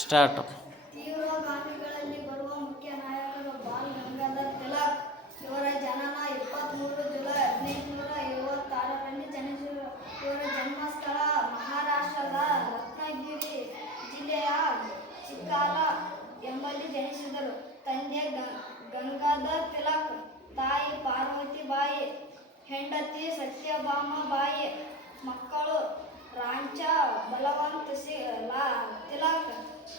Start. ತೀವ್ರಗಾಮಿಗಳಲ್ಲಿ ಬರುವ ಮುಖ್ಯ ನಾಯಕರು ಬಾಲ್ ಗಂಗಾಧರ್ ತಿಲಕ್ ಇವರ ಜನನ ಇಪ್ಪತ್ತ್ಮೂರು ಜುಲೈ ಹದಿನೆಂಟುನೂರ ಐವತ್ತಾರರಲ್ಲಿ ಜನಿಸಿದರು ಇವರ ಜನ್ಮಸ್ಥಳ ಮಹಾರಾಷ್ಟ್ರದ ರತ್ನಗಿರಿ ಜಿಲ್ಲೆಯ ಚಿಕ್ಕಾಲ ಎಂಬಲ್ಲಿ ಜನಿಸಿದರು. ತಂದೆ ಗಂಗಾಧರ್ ತಿಲಕ್, ತಾಯಿ ಪಾರ್ವತಿ ಬಾಯಿ ಹೆಂಡತಿ ಸತ್ಯಭಾಮ ಬಾಯಿ, ಮಕ್ಕಳು ರಾಂಚ ಬಲವಂತ್ ಸಿ ಲಾ ತಿಲಕ್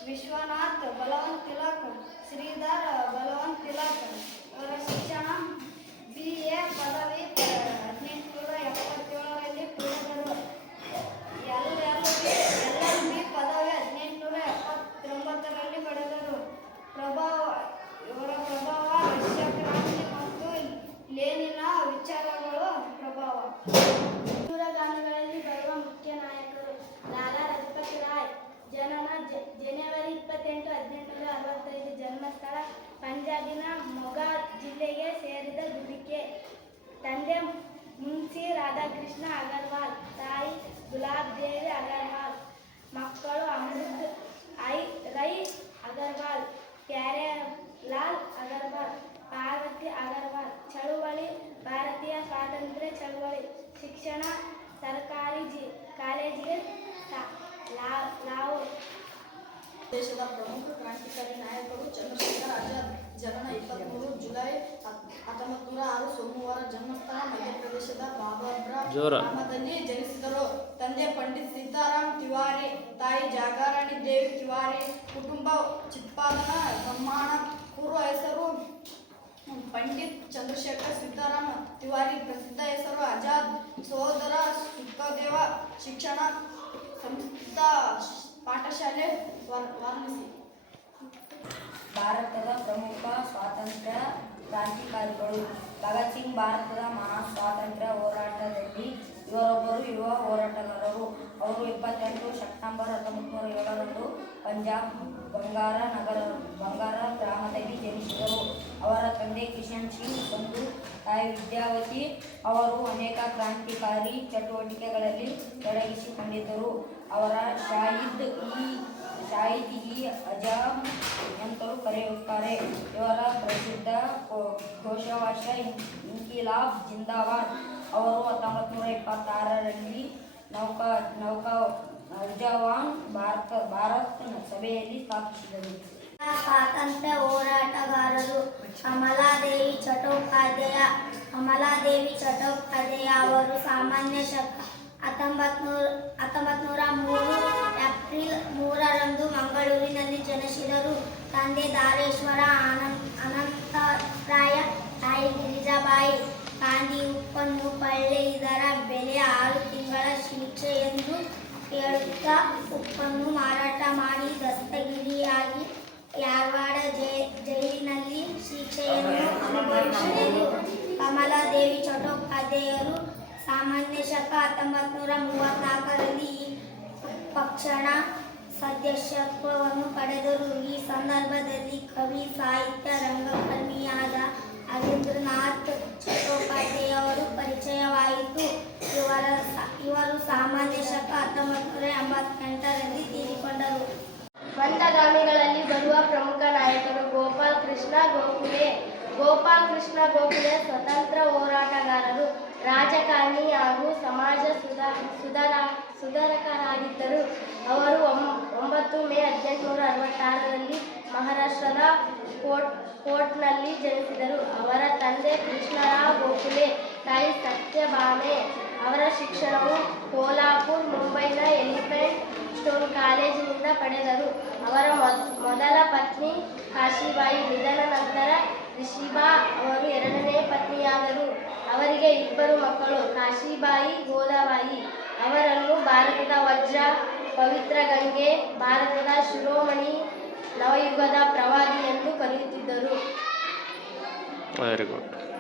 ವಿಶ್ವನಾಥ್ ಬಲವಂತ್ ತಿಲಕ್ ಶ್ರೀಧರ್ ಬಲವಂತ್ ತಿಲಕ್ ಅವರ ಶಿಕ್ಷಣ ಬಿ ಎ ಪದವಿ ಹದಿನೆಂಟುನೂರ ಎಪ್ಪತ್ತೇಳರಲ್ಲಿ ಪಡೆದರು ಎಲ್ ಎಲ್ ಎಲ್ ಬಿ ಪದವಿ ಹದಿನೆಂಟುನೂರ ಎಪ್ಪತ್ತೊಂಬತ್ತರಲ್ಲಿ ಪಡೆದರು. ಪ್ರಭಾವ ಇವರ ಪ್ರಭಾವ ರಷ್ಯಾ ಕ್ರಾಂತಿ ಮತ್ತು ಲೇನಿನ ವಿಚಾರಗಳು ಪ್ರಭಾವ ದೂರಗಾಮಿಗಳಲ್ಲಿ ಬರುವ ಮುಖ್ಯ ನಾಯಕರು ಲಾಲಾ ಲಜಪತ್ ರಾಯ್ ಜನನ ಜ- ಜನವರಿ ಇಪ್ಪತ್ತೆಂಟು ಹದಿನೆಂಟುನೂರ ಅರವತ್ತೈದು ಜನ್ಮಸ್ಥಳ ಪಂಜಾಬಿನ ಮೊಗಾ ಜಿಲ್ಲೆಗೆ ಸೇರಿದ ದುಡಿಕೆ ತಂದೆ ಮುನ್ಸಿ ರಾಧಾಕೃಷ್ಣ ಅಗರ್ವಾಲ್, ತಾಯಿ ಗುಲಾಬ್ ದೇವಿ ಅಗರ್ವಾಲ್, ಮಕ್ಕಳು ಅಮೃತ್ ಐ ರೈ ಅಗರ್ವಾಲ್ ಪ್ಯಾರೆ ಲಾಲ್ ಅಗರ್ವಾಲ್, ಪಾರ್ವತಿ ಅಗರ್ವಾಲ್, ಚಳುವಳಿ, ಭಾರತೀಯ ಸ್ವಾತಂತ್ರ್ಯ ಚಳುವಳಿ, ಶಿಕ್ಷಣ, ಸರ್ಕಾರಿ ಜಿ ಕಾಲೇಜಿಗೆ ದೇಶದ ಪ್ರಮುಖ ಕ್ರಾಂತಿಕಾರಿ ನಾಯಕರು ಚಂದ್ರಶೇಖರ್ ಆಜಾದ್. ಜನನ ಇಪ್ಪತ್ತ್ಮೂರು ಜುಲೈ ಹತ್ತೊಂಬತ್ತು ನೂರ ಆರು ಸೋಮವಾರ ಜನ್ಮಸ್ಥಾನ ಮಧ್ಯಪ್ರದೇಶದ ಬಾಬಾಬ್ರಾ. ಗ್ರಾಮದಲ್ಲಿ ಜನಿಸಿದರು. ತಂದೆ ಪಂಡಿತ್ ಸೀತಾರಾಮ್ ತಿವಾರಿ ತಾಯಿ ಜಾಗರಾಣಿ ದೇವಿ ತಿವಾರಿ ಕುಟುಂಬ ಚಿತ್ಪಾದನಾ ಬ್ರಹ್ಮಾಣ ಪೂರ್ವ ಹೆಸರು ಪಂಡಿತ್ ಚಂದ್ರಶೇಖರ್ ಸೀತಾರಾಮ್ ತಿವಾರಿ. ಪ್ರಸಿದ್ಧ ಹೆಸರು ಆಜಾದ್ ಸಹೋದರ ಸುಖದೇವ. ಶಿಕ್ಷಣ ಸಂಸ್ಕೃತ ಪಾಠಶಾಲೆ ವರ್- ವಾರಣಾಸಿ. ಭಾರತದ ಪ್ರಮುಖ ಸ್ವಾತಂತ್ರ್ಯ ಕ್ರಾಂತಿಕಾರಿಗಳು ಭಗತ್ ಸಿಂಗ್ ಭಾರತದ ಮಹಾ ಸ್ವಾತಂತ್ರ್ಯ ಹೋರಾಟದಲ್ಲಿ ಇವರೊಬ್ಬರು ಯುವ ಹೋರಾಟಗಾರರು. ಅವರು ಇಪ್ಪತ್ತೆಂಟು ಸೆಪ್ಟೆಂಬರ್ ಹತ್ತೊಂಬತ್ತು ನೂರ ಏಳರಂದು ಪಂಜಾಬ್ ಬಂಗಾರ ನಗರ, ಬಂಗಾರ ಗ್ರಾಮದಲ್ಲಿ ಜನಿಸಿದರು. ಅವರ ತಂದೆ ಕಿಶನ್ ಸಿಂಗ್ ಒಂದು ತಾಯಿ ವಿದ್ಯಾವತಿ ಅವರು ಅನೇಕ ಕ್ರಾಂತಿಕಾರಿ ಚಟುವಟಿಕೆಗಳಲ್ಲಿ ತೊಡಗಿಸಿಕೊಂಡಿದ್ದರು. ಅವರ ಶಾಹಿದ್ ಇ. ಶಾಹಿದ್ ಅಜಾಮ್ ಅಂತಲೂ ಕರೆಯುತ್ತಾರೆ? ಇವರ ಪ್ರಸಿದ್ಧ ಘೋಷವಾಕ್ಯ ಇನ್ಕಿಲಾಬ್ ಜಿಂದಾಬಾದ್. ಅವರು ಹತ್ತೊಂಬತ್ತು ನೂರ ಇಪ್ಪತ್ತಾರರಲ್ಲಿ ನೌಕಾ ನೌಕಾ ನೌಜವಾನ್ ಭಾರತ ಭಾರತ್ ಸಭೆಯಲ್ಲಿ ಸ್ಥಾಪಿಸಿದರು. ಸ್ವಾತಂತ್ರ್ಯ ಹೋರಾಟಗಾರರು ಅಮಲಾದೇವಿ ಚಟೋಪಾಧ್ಯಾಯ ಅಮಲಾದೇವಿ ಚಟೋಪಾಧ್ಯಾಯ ಅವರು ಸಾಮಾನ್ಯ ಶಕ ಹತ್ತೊಂಬತ್ತು ಹತ್ತೊಂಬತ್ತು ಮೂರು ಏಪ್ರಿಲ್ ಮೂರರಂದು ಮಂಗಳೂರಿನಲ್ಲಿ ಜನಿಸಿದರು. ತಂದೆ ದಾರೇಶ್ವರ ಆನಂದ್, ಅನಂತರಾಯ, ತಾಯಿ ಗಿರಿಜಾಬಾಯಿ, ಗಾಂಧಿ ಉಪ್ಪನ್ನು ಪಳ್ಳೆ ಇದರ ಬೆಲೆ ಆರು ತಿಂಗಳ ಶಿಕ್ಷೆ ಎಂದು ಹೇಳುತ್ತಾ ಉಪ್ಪನ್ನು ಮಾರಾಟ ಮಾಡಿ ದಸ್ತಗಿರಿಯಾಗಿ ಯಾರ್ವಾಡ ಜೈ- ಜೈಲಿನಲ್ಲಿ ಶಿಕ್ಷೆಯನ್ನು ಅನುಭವಿಸಿದರು. ಕಮಲಾದೇವಿ ಚಟ್ಟೋಪಾಧ್ಯಾಯರು ಸಾಮಾನ್ಯ ಶಕ ಹತ್ತೊಂಬತ್ತು ನೂರ ಮೂವತ್ನಾಲ್ಕರಲ್ಲಿ ಈ ಪಕ್ಷಣ ಸದಸ್ಯತ್ವವನ್ನು ಪಡೆದರು. ಈ ಸಂದರ್ಭದಲ್ಲಿ ಕವಿ ಸಾಹಿತ್ಯ ರಂಗಕರ್ಮಿಯಾದ ಅರವಿಂದ್ರನಾಥ್ ಚಟ್ಟೋಪಾಧ್ಯಾಯವರು ಪರಿಚಯವಾಯಿತು. ಇವರ ಇವರು ಸಾಮಾನ್ಯ ಶಕ ಹತ್ತೊಂಬತ್ತು ನೂರ ಎಂಬತ್ತೆಂಟರಲ್ಲಿ ತೀರಿಕೊಂಡರು. ಮಂದಗಾಮಿಗಳಲ್ಲಿ ಬರುವ ಪ್ರಮುಖ ನಾಯಕರು ಗೋಪಾಲ್ ಕೃಷ್ಣ ಗೋಖಲೆ ಗೋಪಾಲ್ ಕೃಷ್ಣ ಗೋಖಲೆ ಸ್ವತಂತ್ರ ಹೋರಾಟಗಾರರು. ರಾಜಕಾರಣಿ ಹಾಗೂ ಸಮಾಜ ಸುಧಾ, ಸುಧಾರ, ಸುಧಾರಕರಾಗಿದ್ದರು. ಅವರು ಒಂಬತ್ತು ಮೇ ಹದಿನೆಂಟುನೂರ ಅರವತ್ತಾರರಲ್ಲಿ ಮಹಾರಾಷ್ಟ್ರದ ಕೋಟ್, ಕೋಟ್ನಲ್ಲಿ ಜನಿಸಿದರು. ಅವರ ತಂದೆ ಕೃಷ್ಣರಾವ್ ಗೋಖಲೆ, ತಾಯಿ ಸತ್ಯಭಾಮೆ. ಅವರ ಶಿಕ್ಷಣವು ಕೋಲಾಪುರ್, ಮುಂಬೈನ ಎಲಿಫೆಂಟ್ ಸ್ಟೋನ್ ಕಾಲೇಜಿನಿಂದ ಪಡೆದರು. ಅವರ ಮೊದಲ ಪತ್ನಿ ಕಾಶಿಬಾಯಿ. ನಿಧನ ನಂತರ ರಿಷಿಬಾ ಅವರು ಎರಡನೇ ಪತ್ನಿಯಾದರು. ಅವರಿಗೆ ಇಬ್ಬರು ಮಕ್ಕಳು, ಕಾಶಿಬಾಯಿ, ಗೋದಾಬಾಯಿ. ಅವರನ್ನು ಭಾರತದ ವಜ್ರ ಪವಿತ್ರ ಗಂಗೆ ಭಾರತದ ಶಿರೋಮಣಿ ನವಯುಗದ ಪ್ರವಾದಿ ಎಂದು ಕರೆಯುತ್ತಿದ್ದರು. Very good